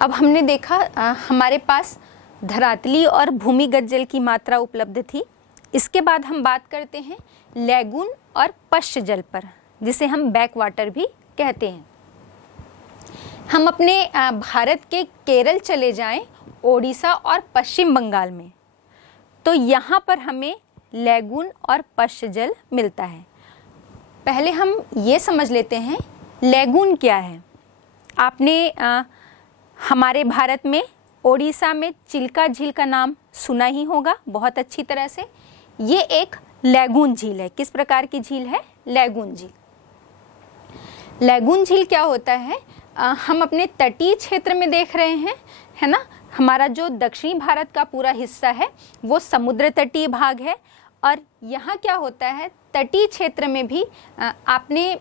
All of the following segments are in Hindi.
अब हमने देखा हमारे पास धरातली और भूमिगत जल की मात्रा उपलब्ध थी। इसके बाद हम बात करते हैं लैगून और पश्च जल पर, जिसे हम बैक वाटर भी कहते हैं। हम अपने भारत के केरल चले जाएं, ओडिशा और पश्चिम बंगाल में, तो यहाँ पर हमें लैगून और पश्च जल मिलता है। पहले हम ये समझ लेते हैं लैगून क्या है। आपने हमारे भारत में ओडिशा में चिल्का झील का नाम सुना ही होगा बहुत अच्छी तरह से। ये एक लैगून झील है। किस प्रकार की झील है? लैगून झील। लैगून झील क्या होता है? हम अपने तटीय क्षेत्र में देख रहे हैं, है ना। हमारा जो दक्षिणी भारत का पूरा हिस्सा है वो समुद्र तटीय भाग है, और यहाँ क्या होता है तटीय क्षेत्र में भी आपने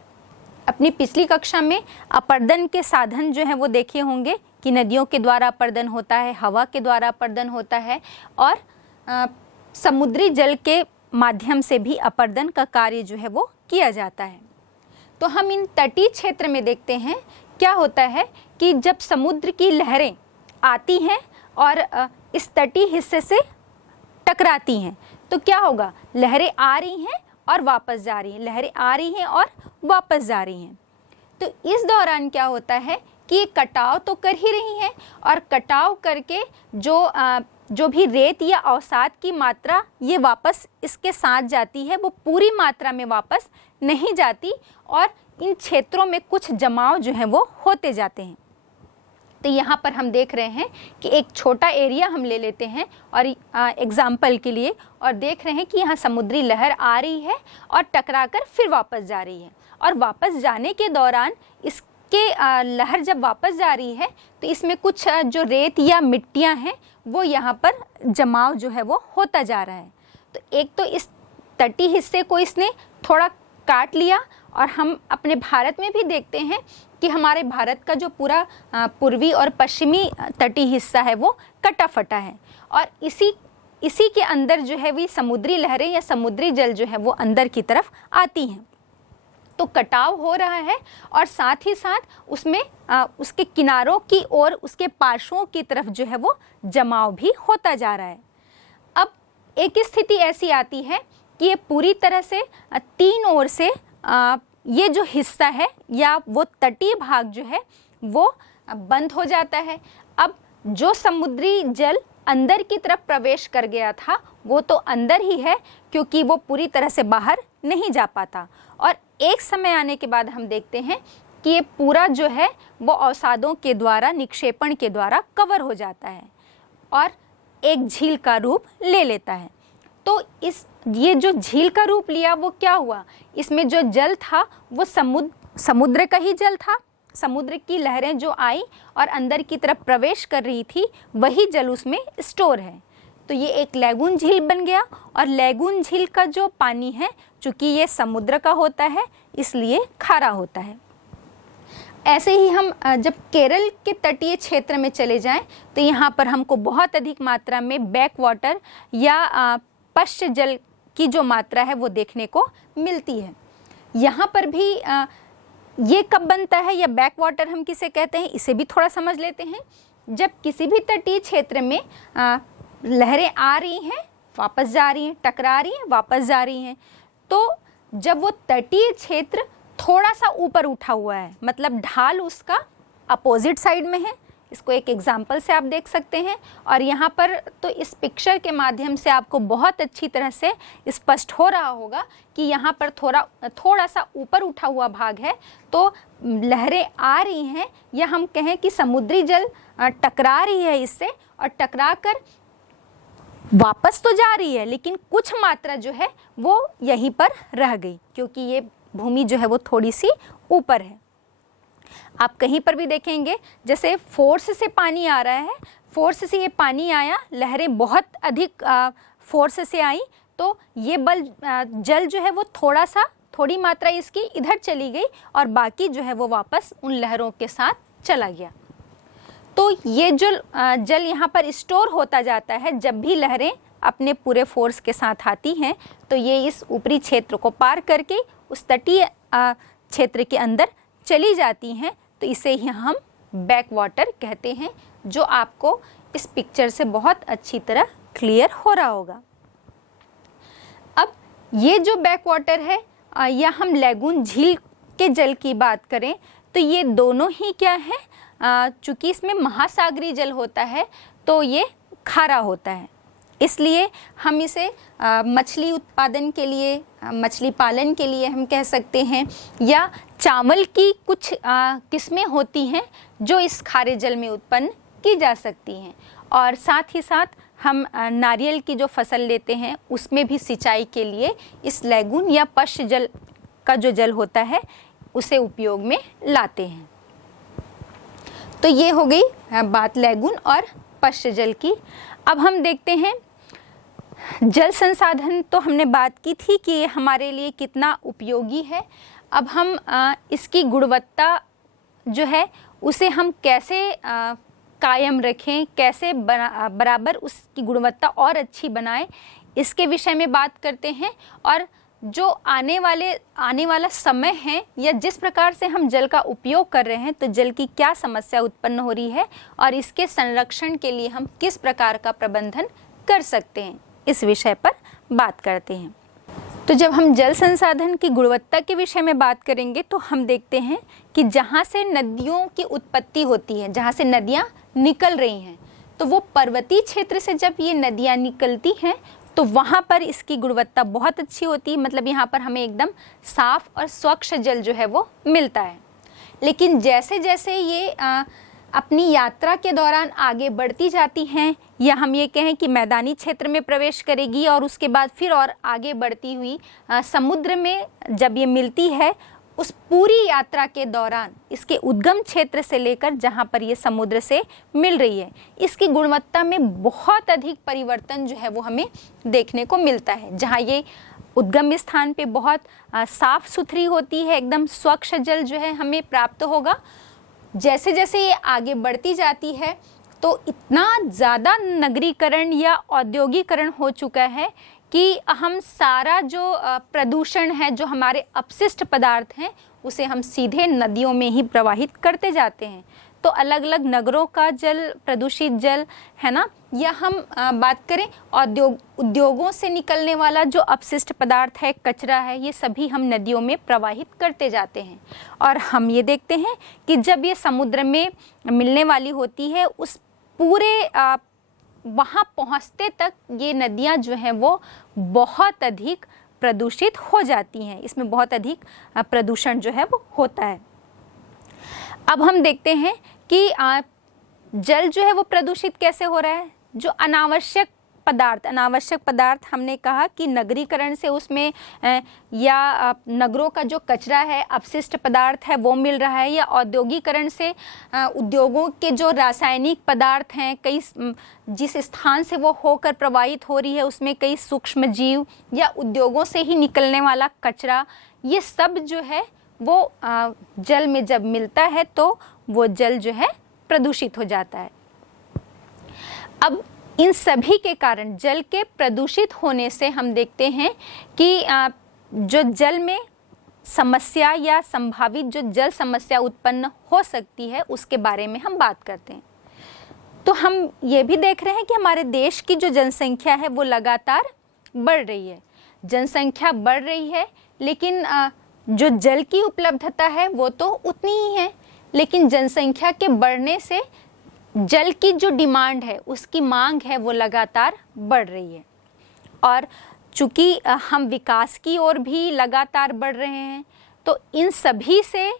अपनी पिछली कक्षा में अपर्दन के साधन जो हैं वो देखे होंगे कि नदियों के द्वारा अपर्दन होता है, हवा के द्वारा अपर्दन होता है, और समुद्री जल के माध्यम से भी अपर्दन का कार्य जो है वो किया जाता है। तो हम इन तटीय क्षेत्र में देखते हैं क्या होता है कि जब समुद्र की लहरें आती हैं और इस तटीय हिस्से से टकराती हैं तो क्या होगा, लहरें आ रही हैं और वापस जा रही हैं, लहरें आ रही हैं और वापस जा रही हैं। तो इस दौरान क्या होता है कि ये कटाव तो कर ही रही हैं, और कटाव करके जो भी रेत या अवसाद की मात्रा ये वापस इसके साथ जाती है वो पूरी मात्रा में वापस नहीं जाती, और इन क्षेत्रों में कुछ जमाव जो है वो होते जाते हैं। तो यहाँ पर हम देख रहे हैं कि एक छोटा एरिया हम ले लेते हैं और एग्जाम्पल के लिए, और देख रहे हैं कि यहाँ समुद्री लहर आ रही है और टकराकर फिर वापस जा रही है, और वापस जाने के दौरान इसके लहर जब वापस जा रही है तो इसमें कुछ जो रेत या मिट्टियाँ हैं वो यहाँ पर जमाव जो है वो होता जा रहा है। तो एक तो इस तटीय हिस्से को इसने थोड़ा काट लिया, और हम अपने भारत में भी देखते हैं कि हमारे भारत का जो पूरा पूर्वी और पश्चिमी तटीय हिस्सा है वो कटा फटा है, और इसी के अंदर जो है वो समुद्री लहरें या समुद्री जल जो है वो अंदर की तरफ आती हैं। तो कटाव हो रहा है, और साथ ही साथ उसमें उसके किनारों की और उसके पार्श्वों की तरफ जो है वो जमाव भी होता जा रहा है। अब एक स्थिति ऐसी आती है कि ये पूरी तरह से तीन ओर से ये जो हिस्सा है या वो तटीय भाग जो है वो बंद हो जाता है। अब जो समुद्री जल अंदर की तरफ प्रवेश कर गया था वो तो अंदर ही है, क्योंकि वो पूरी तरह से बाहर नहीं जा पाता, और एक समय आने के बाद हम देखते हैं कि ये पूरा जो है वो अवसादों के द्वारा, निक्षेपण के द्वारा कवर हो जाता है और एक झील का रूप ले लेता है। तो ये जो झील का रूप लिया वो क्या हुआ, इसमें जो जल था वो समुद्र का ही जल था। समुद्र की लहरें जो आई और अंदर की तरफ प्रवेश कर रही थी वही जल उसमें स्टोर है। तो ये एक लैगून झील बन गया, और लैगून झील का जो पानी है चूँकि ये समुद्र का होता है इसलिए खारा होता है। ऐसे ही हम जब केरल के तटीय क्षेत्र में चले जाएं तो यहाँ पर हमको बहुत अधिक मात्रा में बैक वाटर या पश्च जल की जो मात्रा है वो देखने को मिलती है। यहाँ पर भी ये कब बनता है या बैक वाटर हम किसे कहते हैं इसे भी थोड़ा समझ लेते हैं। जब किसी भी तटीय क्षेत्र में लहरें आ रही हैं, वापस जा रही हैं, टकरा रही हैं, वापस जा रही हैं, तो जब वो तटीय क्षेत्र थोड़ा सा ऊपर उठा हुआ है, मतलब ढाल उसका अपोजिट साइड में है, इसको एक एग्जाम्पल से आप देख सकते हैं। और यहाँ पर तो इस पिक्चर के माध्यम से आपको बहुत अच्छी तरह से स्पष्ट हो रहा होगा कि यहाँ पर थोड़ा सा ऊपर उठा हुआ भाग है, तो लहरें आ रही हैं, या हम कहें कि समुद्री जल टकरा रही है इससे, और टकरा कर वापस तो जा रही है लेकिन कुछ मात्रा जो है वो यहीं पर रह गई, क्योंकि ये भूमि जो है वो थोड़ी सी ऊपर है। आप कहीं पर भी देखेंगे जैसे फोर्स से पानी आ रहा है, फोर्स से ये पानी आया, लहरें बहुत अधिक फोर्स से आई, तो ये जल जो है वो थोड़ी मात्रा इसकी इधर चली गई और बाकी जो है वो वापस उन लहरों के साथ चला गया। तो ये जल यहाँ पर स्टोर होता जाता है। जब भी लहरें अपने पूरे फोर्स के साथ आती हैं तो ये इस ऊपरी क्षेत्र को पार करके उस तटीय क्षेत्र के अंदर चली जाती हैं, तो इसे ही हम बैक वाटर कहते हैं, जो आपको इस पिक्चर से बहुत अच्छी तरह क्लियर हो रहा होगा। अब ये जो बैक वाटर है या हम लैगून झील के जल की बात करें तो ये दोनों ही क्या है, चूँकि इसमें महासागरीय जल होता है तो ये खारा होता है, इसलिए हम इसे मछली उत्पादन के लिए, मछली पालन के लिए हम कह सकते हैं, या चावल की कुछ किस्में होती हैं जो इस खारे जल में उत्पन्न की जा सकती हैं। और साथ ही साथ हम नारियल की जो फसल लेते हैं उसमें भी सिंचाई के लिए इस लैगून या पश्च जल का जो जल होता है उसे उपयोग में लाते हैं। तो ये हो गई बात लैगून और पश्च जल की। अब हम देखते हैं जल संसाधन, तो हमने बात की थी कि ये हमारे लिए कितना उपयोगी है। अब हम इसकी गुणवत्ता जो है उसे हम कैसे कायम रखें, कैसे बराबर उसकी गुणवत्ता और अच्छी बनाएं, इसके विषय में बात करते हैं। और जो आने वाला समय है या जिस प्रकार से हम जल का उपयोग कर रहे हैं तो जल की क्या समस्या उत्पन्न हो रही है और इसके संरक्षण के लिए हम किस प्रकार का प्रबंधन कर सकते हैं, इस विषय पर बात करते हैं। तो जब हम जल संसाधन की गुणवत्ता के विषय में बात करेंगे तो हम देखते हैं कि जहाँ से नदियों की उत्पत्ति होती है, जहाँ से नदियाँ निकल रही हैं, तो वो पर्वतीय क्षेत्र से जब ये नदियाँ निकलती हैं तो वहाँ पर इसकी गुणवत्ता बहुत अच्छी होती है, मतलब यहाँ पर हमें एकदम साफ और स्वच्छ जल जो है वो मिलता है। लेकिन जैसे जैसे ये अपनी यात्रा के दौरान आगे बढ़ती जाती हैं, या हम ये कहें कि मैदानी क्षेत्र में प्रवेश करेगी और उसके बाद फिर और आगे बढ़ती हुई समुद्र में जब ये मिलती है, उस पूरी यात्रा के दौरान इसके उद्गम क्षेत्र से लेकर जहाँ पर ये समुद्र से मिल रही है, इसकी गुणवत्ता में बहुत अधिक परिवर्तन जो है वो हमें देखने को मिलता है। जहाँ ये उद्गम स्थान पे बहुत साफ सुथरी होती है, एकदम स्वच्छ जल जो है हमें प्राप्त होगा, जैसे जैसे ये आगे बढ़ती जाती है तो इतना ज़्यादा नगरीकरण या औद्योगिकरण हो चुका है कि हम सारा जो प्रदूषण है, जो हमारे अपशिष्ट पदार्थ हैं, उसे हम सीधे नदियों में ही प्रवाहित करते जाते हैं। तो अलग अलग नगरों का जल, प्रदूषित जल है ना, या हम बात करें उद्योगों से निकलने वाला जो अपशिष्ट पदार्थ है, कचरा है, ये सभी हम नदियों में प्रवाहित करते जाते हैं। और हम ये देखते हैं कि जब ये समुद्र में मिलने वाली होती है, उस पूरे वहाँ पहुँचते तक ये नदियाँ जो हैं वो बहुत अधिक प्रदूषित हो जाती हैं, इसमें बहुत अधिक प्रदूषण जो है वो होता है। अब हम देखते हैं कि जल जो है वो प्रदूषित कैसे हो रहा है। जो अनावश्यक पदार्थ हमने कहा कि नगरीकरण से उसमें या नगरों का जो कचरा है, अपशिष्ट पदार्थ है, वो मिल रहा है, या औद्योगिकरण से उद्योगों के जो रासायनिक पदार्थ हैं, कई जिस स्थान से वो होकर प्रवाहित हो रही है उसमें कई सूक्ष्म जीव, या उद्योगों से ही निकलने वाला कचरा, ये सब जो है वो जल में जब मिलता है तो वो जल जो है प्रदूषित हो जाता है। अब इन सभी के कारण जल के प्रदूषित होने से हम देखते हैं कि जो जल में समस्या या संभावित जो जल समस्या उत्पन्न हो सकती है उसके बारे में हम बात करते हैं। तो हम ये भी देख रहे हैं कि हमारे देश की जो जनसंख्या है वो लगातार बढ़ रही है। जनसंख्या बढ़ रही है, लेकिन जो जल की उपलब्धता है वो तो उतनी ही है, लेकिन जनसंख्या के बढ़ने से जल की जो डिमांड है, उसकी मांग है, वो लगातार बढ़ रही है। और चूँकि हम विकास की ओर भी लगातार बढ़ रहे हैं, तो इन सभी से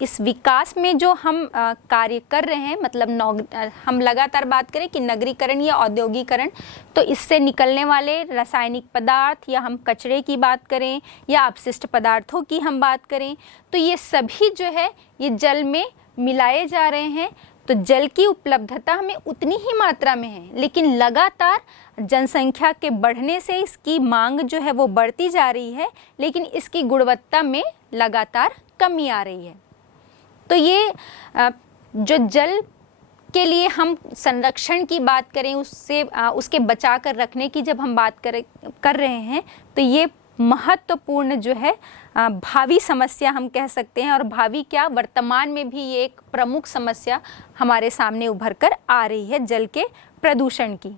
इस विकास में जो हम कार्य कर रहे हैं, मतलब हम लगातार बात करें कि नगरीकरण या औद्योगिकरण, तो इससे निकलने वाले रासायनिक पदार्थ, या हम कचरे की बात करें या अपशिष्ट पदार्थों की हम बात करें, तो ये सभी जो है ये जल में मिलाए जा रहे हैं। तो जल की उपलब्धता हमें उतनी ही मात्रा में है, लेकिन लगातार जनसंख्या के बढ़ने से इसकी मांग जो है वो बढ़ती जा रही है, लेकिन इसकी गुणवत्ता में लगातार कमी आ रही है। तो ये जो जल के लिए हम संरक्षण की बात करें, उससे उसके बचा कर रखने की जब हम बात कर रहे हैं, तो ये महत्वपूर्ण जो है भावी समस्या हम कह सकते हैं, और भावी क्या, वर्तमान में भी ये एक प्रमुख समस्या हमारे सामने उभर कर आ रही है, जल के प्रदूषण की।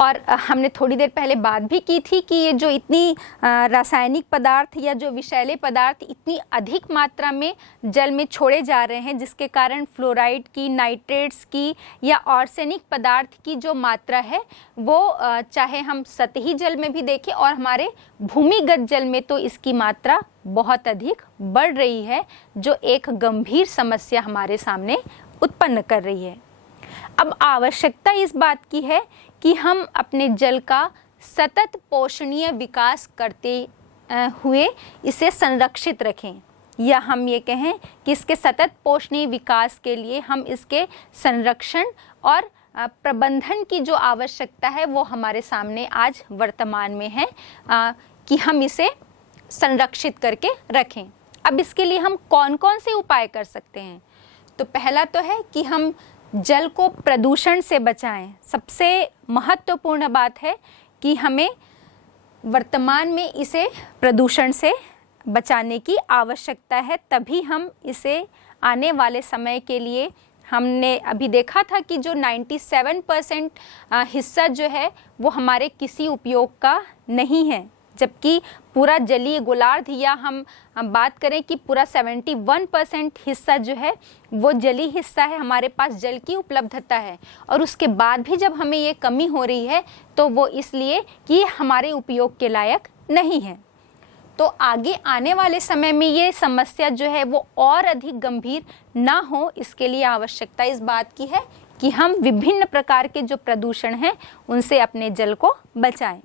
और हमने थोड़ी देर पहले बात भी की थी कि ये जो इतनी रासायनिक पदार्थ या जो विषैले पदार्थ इतनी अधिक मात्रा में जल में छोड़े जा रहे हैं, जिसके कारण फ्लोराइड की, नाइट्रेट्स की या आर्सेनिक पदार्थ की जो मात्रा है वो चाहे हम सतही जल में भी देखें और हमारे भूमिगत जल में तो इसकी मात्रा बहुत अधिक बढ़ रही है, जो एक गंभीर समस्या हमारे सामने उत्पन्न कर रही है। अब आवश्यकता इस बात की है कि हम अपने जल का सतत पोषणीय विकास करते हुए इसे संरक्षित रखें, या हम ये कहें कि इसके सतत पोषणीय विकास के लिए हम इसके संरक्षण और प्रबंधन की जो आवश्यकता है वो हमारे सामने आज वर्तमान में है कि हम इसे संरक्षित करके रखें। अब इसके लिए हम कौन कौन से उपाय कर सकते हैं? तो पहला तो है कि हम जल को प्रदूषण से बचाएं। सबसे महत्वपूर्ण बात है कि हमें वर्तमान में इसे प्रदूषण से बचाने की आवश्यकता है, तभी हम इसे आने वाले समय के लिए, हमने अभी देखा था कि जो 97% हिस्सा जो है वो हमारे किसी उपयोग का नहीं है, जबकि पूरा जलीय गोलार्ध या हम बात करें कि पूरा 71% हिस्सा जो है वो जलीय हिस्सा है, हमारे पास जल की उपलब्धता है। और उसके बाद भी जब हमें ये कमी हो रही है तो वो इसलिए कि हमारे उपयोग के लायक नहीं है। तो आगे आने वाले समय में ये समस्या जो है वो और अधिक गंभीर ना हो, इसके लिए आवश्यकता इस बात की है कि हम विभिन्न प्रकार के जो प्रदूषण हैं उनसे अपने जल को बचाएं।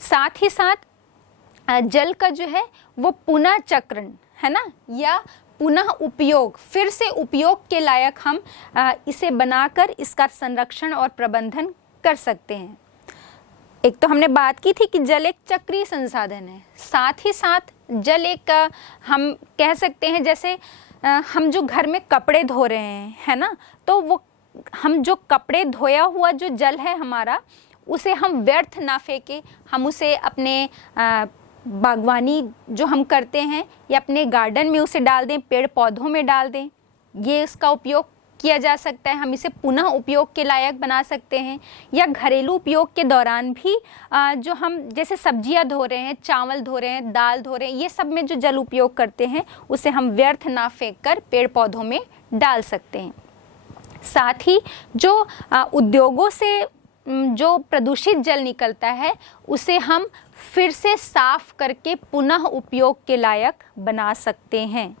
साथ ही साथ जल का जो है वो पुनः चक्रण है ना, या पुनः उपयोग, फिर से उपयोग के लायक हम इसे बनाकर इसका संरक्षण और प्रबंधन कर सकते हैं। एक तो हमने बात की थी कि जल एक चक्रीय संसाधन है, साथ ही साथ जल एक हम कह सकते हैं जैसे हम जो घर में कपड़े धो रहे हैं है ना, तो वो हम जो कपड़े धोया हुआ जो जल है हमारा, उसे हम व्यर्थ ना फेंके, हम उसे अपने बागवानी जो हम करते हैं या अपने गार्डन में उसे डाल दें, पेड़ पौधों में डाल दें, ये इसका उपयोग किया जा सकता है। हम इसे पुनः उपयोग के लायक बना सकते हैं, या घरेलू उपयोग के दौरान भी जो हम जैसे सब्जियां धो रहे हैं, चावल धो रहे हैं, दाल धो रहे हैं, ये सब में जो जल उपयोग करते हैं उसे हम व्यर्थ ना फेंक कर पेड़ पौधों में डाल सकते हैं। साथ ही जो उद्योगों से जो प्रदूषित जल निकलता है उसे हम फिर से साफ करके पुनः उपयोग के लायक बना सकते हैं।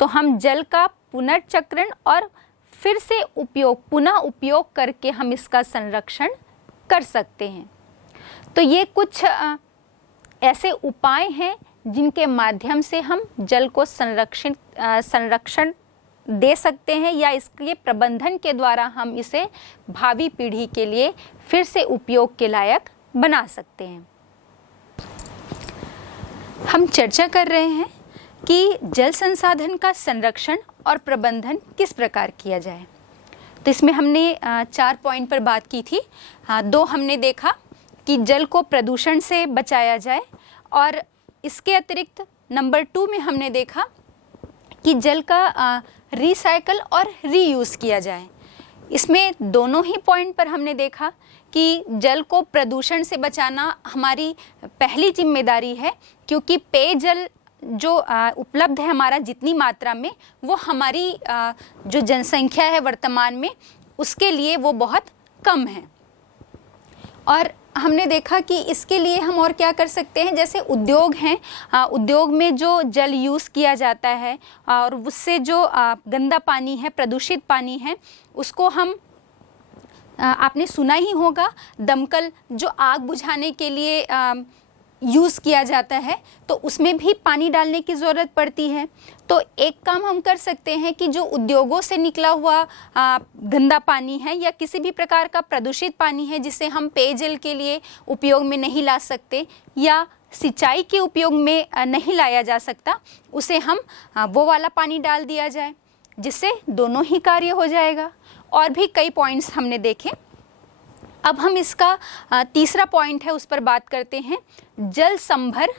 तो हम जल का पुनर्चक्रण और फिर से उपयोग, पुनः उपयोग करके हम इसका संरक्षण कर सकते हैं। तो ये कुछ ऐसे उपाय हैं जिनके माध्यम से हम जल को संरक्षण दे सकते हैं, या इसके प्रबंधन के द्वारा हम इसे भावी पीढ़ी के लिए फिर से उपयोग के लायक बना सकते हैं। हम चर्चा कर रहे हैं कि जल संसाधन का संरक्षण और प्रबंधन किस प्रकार किया जाए। तो इसमें हमने 4 पॉइंट पर बात की थी। 2 हमने देखा कि जल को प्रदूषण से बचाया जाए, और इसके अतिरिक्त नंबर 2 में हमने देखा कि जल का रिसाइकल और रीयूज़ किया जाए। इसमें दोनों ही पॉइंट पर हमने देखा कि जल को प्रदूषण से बचाना हमारी पहली जिम्मेदारी है, क्योंकि पेयजल जो उपलब्ध है हमारा जितनी मात्रा में, वो हमारी जो जनसंख्या है वर्तमान में उसके लिए वो बहुत कम है। और हमने देखा कि इसके लिए हम और क्या कर सकते हैं, जैसे उद्योग हैं, उद्योग में जो जल यूज़ किया जाता है और उससे जो गंदा पानी है, प्रदूषित पानी है, उसको हम आपने सुना ही होगा दमकल जो आग बुझाने के लिए यूज़ किया जाता है, तो उसमें भी पानी डालने की ज़रूरत पड़ती है। तो एक काम हम कर सकते हैं कि जो उद्योगों से निकला हुआ गंदा पानी है या किसी भी प्रकार का प्रदूषित पानी है जिसे हम पेयजल के लिए उपयोग में नहीं ला सकते या सिंचाई के उपयोग में नहीं लाया जा सकता, उसे हम वो वाला पानी डाल दिया जाए, जिससे दोनों ही कार्य हो जाएगा। और भी कई पॉइंट्स हमने देखे। अब हम इसका तीसरा पॉइंट है उस पर बात करते हैं, जल संभर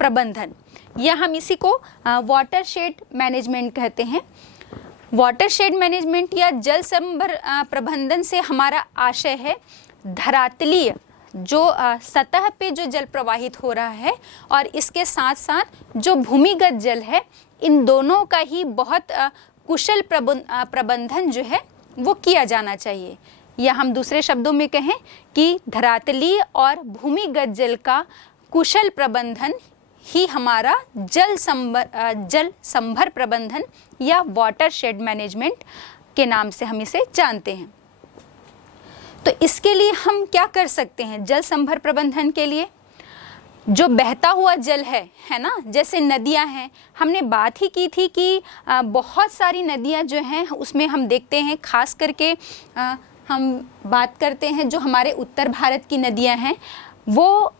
प्रबंधन, या हम इसी को वाटरशेड मैनेजमेंट कहते हैं। वाटरशेड मैनेजमेंट या जल संभर प्रबंधन से हमारा आशय है धरातलीय जो सतह पे जो जल प्रवाहित हो रहा है और इसके साथ साथ जो भूमिगत जल है, इन दोनों का ही बहुत कुशल प्रबंधन जो है वो किया जाना चाहिए। या हम दूसरे शब्दों में कहें कि धरातलीय और भूमिगत जल का कुशल प्रबंधन ही हमारा जल संभर प्रबंधन या वाटरशेड मैनेजमेंट के नाम से हम इसे जानते हैं। तो इसके लिए हम क्या कर सकते हैं? जल संभर प्रबंधन के लिए जो बहता हुआ जल है ना, जैसे नदियां हैं, हमने बात ही की थी कि बहुत सारी नदियां जो हैं उसमें हम देखते हैं, खास करके हम बात करते हैं जो हमारे उत्तर भारत की नदियां हैं, वो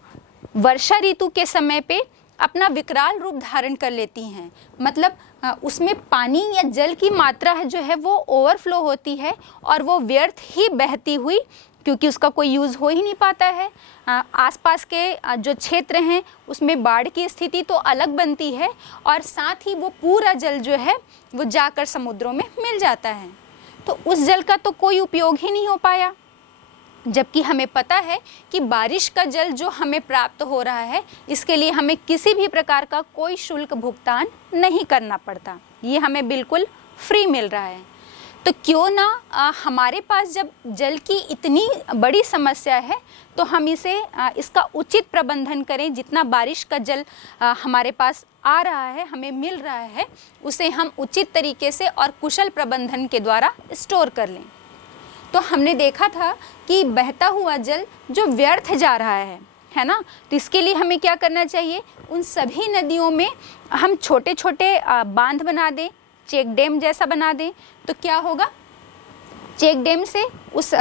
वर्षा ऋतु के समय पे अपना विकराल रूप धारण कर लेती हैं। मतलब उसमें पानी या जल की मात्रा है जो है वो ओवरफ्लो होती है और वो व्यर्थ ही बहती हुई, क्योंकि उसका कोई यूज़ हो ही नहीं पाता है। आसपास के जो क्षेत्र हैं उसमें बाढ़ की स्थिति तो अलग बनती है और साथ ही वो पूरा जल जो है वो जाकर समुद्रों में मिल जाता है। तो उस जल का तो कोई उपयोग ही नहीं हो पाया। जबकि हमें पता है कि बारिश का जल जो हमें प्राप्त हो रहा है, इसके लिए हमें किसी भी प्रकार का कोई शुल्क भुगतान नहीं करना पड़ता, ये हमें बिल्कुल फ्री मिल रहा है। तो क्यों ना हमारे पास जब जल की इतनी बड़ी समस्या है तो हम इसका उचित प्रबंधन करें। जितना बारिश का जल हमारे पास आ रहा है, हमें मिल रहा है, उसे हम उचित तरीके से और कुशल प्रबंधन के द्वारा स्टोर कर लें। तो हमने देखा था कि बहता हुआ जल जो व्यर्थ जा रहा है ना, तो इसके लिए हमें क्या करना चाहिए? उन सभी नदियों में हम छोटे छोटे बांध बना दें, चेक डैम जैसा बना दें। तो क्या होगा? चेक डैम से उस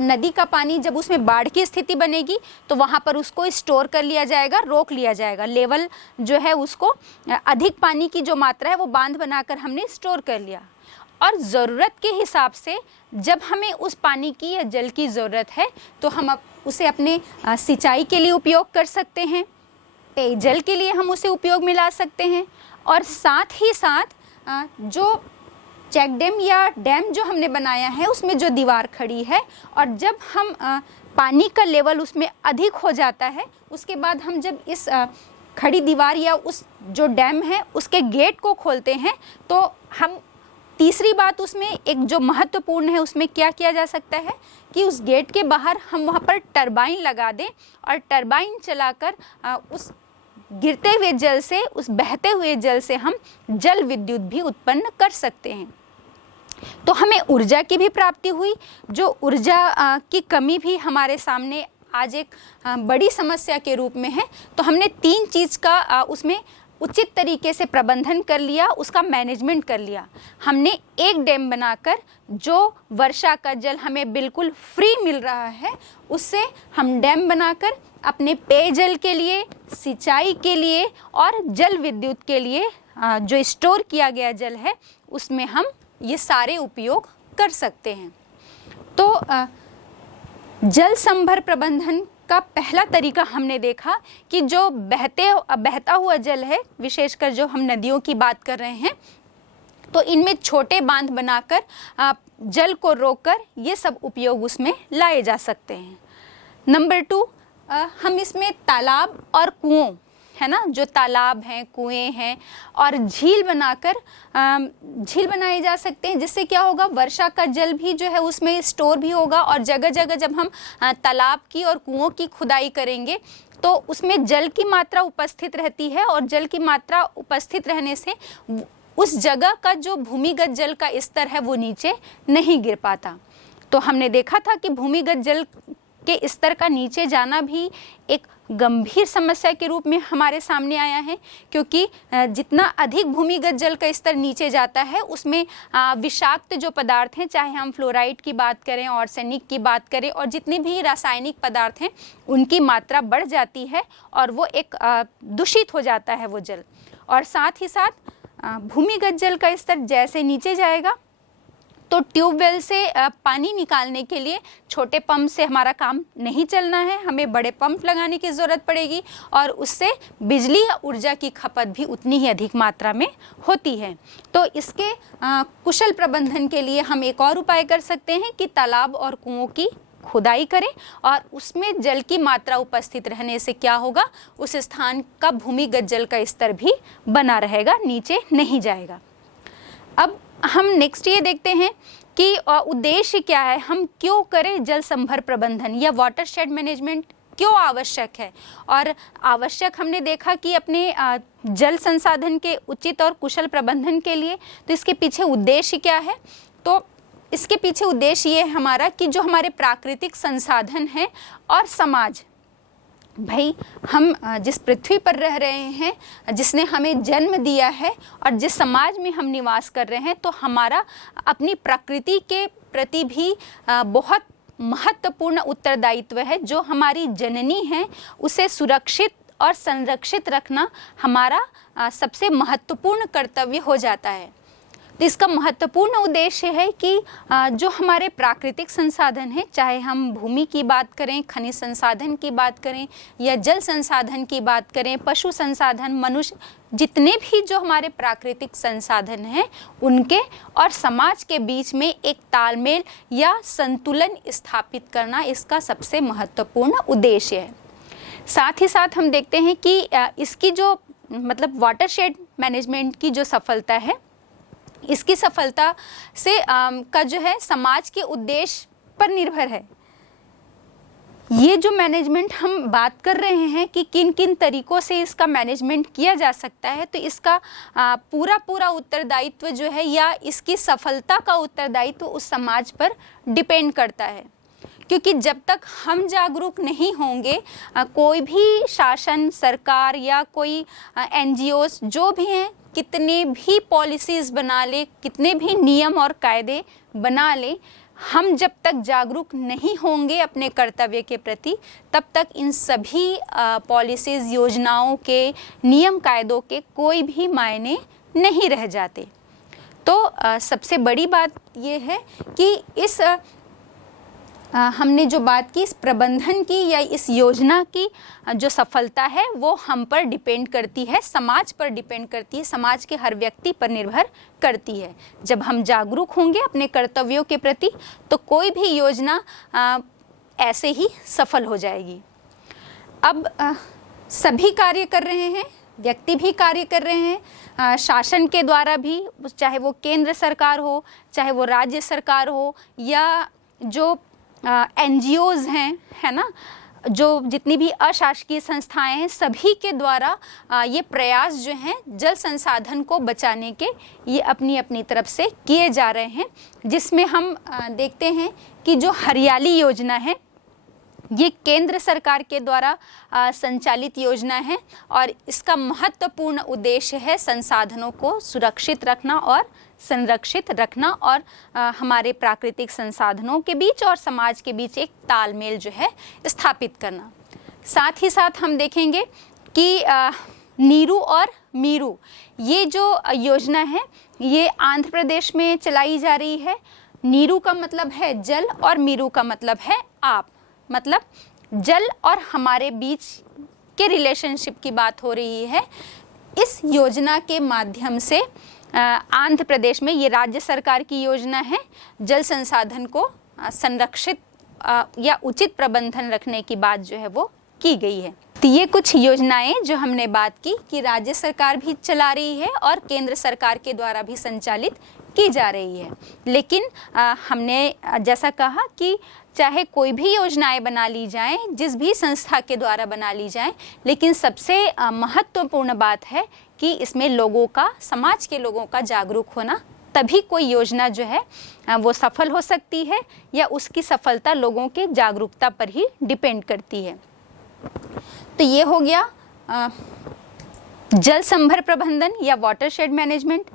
नदी का पानी जब उसमें बाढ़ की स्थिति बनेगी तो वहाँ पर उसको स्टोर कर लिया जाएगा, रोक लिया जाएगा। लेवल जो है उसको, अधिक पानी की जो मात्रा है वो बांध बनाकर हमने स्टोर कर लिया, और ज़रूरत के हिसाब से जब हमें उस पानी की या जल की ज़रूरत है तो हम उसे अपने सिंचाई के लिए उपयोग कर सकते हैं, पेयजल के लिए हम उसे उपयोग में ला सकते हैं। और साथ ही साथ जो चेक डैम या डैम जो हमने बनाया है उसमें जो दीवार खड़ी है, और जब हम पानी का लेवल उसमें अधिक हो जाता है, उसके बाद हम जब इस खड़ी दीवार या उस जो डैम है उसके गेट को खोलते हैं, तो हम तीसरी बात उसमें एक जो महत्वपूर्ण है उसमें क्या किया जा सकता है कि उस गेट के बाहर हम वहाँ पर टरबाइन लगा दें और टरबाइन चलाकर उस गिरते हुए जल से, उस बहते हुए जल से हम जल विद्युत भी उत्पन्न कर सकते हैं। तो हमें ऊर्जा की भी प्राप्ति हुई। जो ऊर्जा की कमी भी हमारे सामने आज एक बड़ी समस्या के रूप में है, तो हमने तीन चीज़ का उसमें उचित तरीके से प्रबंधन कर लिया, उसका मैनेजमेंट कर लिया। हमने एक डैम बनाकर जो वर्षा का जल हमें बिल्कुल फ्री मिल रहा है, उससे हम डैम बनाकर अपने पेयजल के लिए, सिंचाई के लिए और जल विद्युत के लिए जो स्टोर किया गया जल है उसमें हम ये सारे उपयोग कर सकते हैं। तो जल संभर प्रबंधन का पहला तरीका हमने देखा कि जो बहता हुआ जल है, विशेषकर जो हम नदियों की बात कर रहे हैं, तो इनमें छोटे बांध बनाकर जल को रोककर ये सब उपयोग उसमें लाए जा सकते हैं। नंबर 2, हम इसमें तालाब और कुओं, है ना, जो तालाब हैं, कुएं हैं और झील बनाए जा सकते हैं, जिससे क्या होगा, वर्षा का जल भी जो है उसमें स्टोर भी होगा। और जगह जगह जब हम तालाब की और कुओं की खुदाई करेंगे तो उसमें जल की मात्रा उपस्थित रहती है, और जल की मात्रा उपस्थित रहने से उस जगह का जो भूमिगत जल का स्तर है वो नीचे नहीं गिर पाता। तो हमने देखा था कि भूमिगत जल के स्तर का नीचे जाना भी एक गंभीर समस्या के रूप में हमारे सामने आया है, क्योंकि जितना अधिक भूमिगत जल का स्तर नीचे जाता है उसमें विषाक्त जो पदार्थ हैं, चाहे हम फ्लोराइड की बात करें, आर्सेनिक की बात करें और जितने भी रासायनिक पदार्थ हैं, उनकी मात्रा बढ़ जाती है और वो एक दूषित हो जाता है वो जल। और साथ ही साथ भूमिगत जल का स्तर जैसे नीचे जाएगा तो ट्यूबवेल से पानी निकालने के लिए छोटे पंप से हमारा काम नहीं चलना है, हमें बड़े पंप लगाने की ज़रूरत पड़ेगी और उससे बिजली या ऊर्जा की खपत भी उतनी ही अधिक मात्रा में होती है। तो इसके कुशल प्रबंधन के लिए हम एक और उपाय कर सकते हैं कि तालाब और कुओं की खुदाई करें और उसमें जल की मात्रा उपस्थित रहने से क्या होगा, उस स्थान का भूमिगत जल का स्तर भी बना रहेगा, नीचे नहीं जाएगा। अब हम नेक्स्ट ये देखते हैं कि उद्देश्य क्या है, हम क्यों करें जल संभर प्रबंधन या वाटरशेड मैनेजमेंट क्यों आवश्यक है। और आवश्यक हमने देखा कि अपने जल संसाधन के उचित और कुशल प्रबंधन के लिए, तो इसके पीछे उद्देश्य क्या है, तो इसके पीछे उद्देश्य ये है हमारा कि जो हमारे प्राकृतिक संसाधन हैं और समाज, भाई हम जिस पृथ्वी पर रह रहे हैं, जिसने हमें जन्म दिया है और जिस समाज में हम निवास कर रहे हैं, तो हमारा अपनी प्रकृति के प्रति भी बहुत महत्वपूर्ण उत्तरदायित्व है। जो हमारी जननी है उसे सुरक्षित और संरक्षित रखना हमारा सबसे महत्वपूर्ण कर्तव्य हो जाता है। तो इसका महत्वपूर्ण उद्देश्य है कि जो हमारे प्राकृतिक संसाधन हैं, चाहे हम भूमि की बात करें, खनिज संसाधन की बात करें या जल संसाधन की बात करें, पशु संसाधन, मनुष्य, जितने भी जो हमारे प्राकृतिक संसाधन हैं उनके और समाज के बीच में एक तालमेल या संतुलन स्थापित करना इसका सबसे महत्वपूर्ण उद्देश्य है। साथ ही साथ हम देखते हैं कि इसकी जो मतलब वाटरशेड मैनेजमेंट की जो सफलता है, इसकी सफलता से का जो है समाज के उद्देश्य पर निर्भर है। ये जो मैनेजमेंट हम बात कर रहे हैं कि किन किन तरीकों से इसका मैनेजमेंट किया जा सकता है, तो इसका पूरा उत्तरदायित्व जो है या इसकी सफलता का उत्तरदायित्व उस समाज पर डिपेंड करता है। क्योंकि जब तक हम जागरूक नहीं होंगे, कोई भी शासन, सरकार या कोई NGOs जो भी हैं, कितने भी पॉलिसीज़ बना ले, कितने भी नियम और कायदे बना ले, हम जब तक जागरूक नहीं होंगे अपने कर्तव्य के प्रति, तब तक इन सभी पॉलिसीज़, योजनाओं के, नियम कायदों के कोई भी मायने नहीं रह जाते। तो सबसे बड़ी बात ये है कि इस हमने जो बात की इस प्रबंधन की या इस योजना की जो सफलता है वो हम पर डिपेंड करती है, समाज पर डिपेंड करती है, समाज के हर व्यक्ति पर निर्भर करती है। जब हम जागरूक होंगे अपने कर्तव्यों के प्रति, तो कोई भी योजना ऐसे ही सफल हो जाएगी। अब सभी कार्य कर रहे हैं, व्यक्ति भी कार्य कर रहे हैं, शासन के द्वारा भी, चाहे वो केंद्र सरकार हो, चाहे वो राज्य सरकार हो, या जो NGOs हैं, है ना, जो जितनी भी अशासकीय संस्थाएं हैं, सभी के द्वारा ये प्रयास जो हैं जल संसाधन को बचाने के ये अपनी अपनी तरफ से किए जा रहे हैं। जिसमें हम देखते हैं कि जो हरियाली योजना है, ये केंद्र सरकार के द्वारा संचालित योजना है और इसका महत्वपूर्ण उद्देश्य है संसाधनों को सुरक्षित रखना और संरक्षित रखना और हमारे प्राकृतिक संसाधनों के बीच और समाज के बीच एक तालमेल जो है स्थापित करना। साथ ही साथ हम देखेंगे कि नीरू और मीरू, ये जो योजना है ये आंध्र प्रदेश में चलाई जा रही है। नीरू का मतलब है जल और मीरू का मतलब है आप, मतलब जल और हमारे बीच के रिलेशनशिप की बात हो रही है। इस योजना के माध्यम से आंध्र प्रदेश में, ये राज्य सरकार की योजना है, जल संसाधन को संरक्षित या उचित प्रबंधन रखने की बात जो है वो की गई है। तो ये कुछ योजनाएं जो हमने बात की कि राज्य सरकार भी चला रही है और केंद्र सरकार के द्वारा भी संचालित की जा रही है। लेकिन हमने जैसा कहा कि चाहे कोई भी योजनाएं बना ली जाएं, जिस भी संस्था के द्वारा बना ली जाएं, लेकिन सबसे महत्वपूर्ण बात है कि इसमें लोगों का, समाज के लोगों का जागरूक होना, तभी कोई योजना जो है वो सफल हो सकती है या उसकी सफलता लोगों के जागरूकता पर ही डिपेंड करती है। तो ये हो गया जल संभर प्रबंधन या वाटरशेड मैनेजमेंट।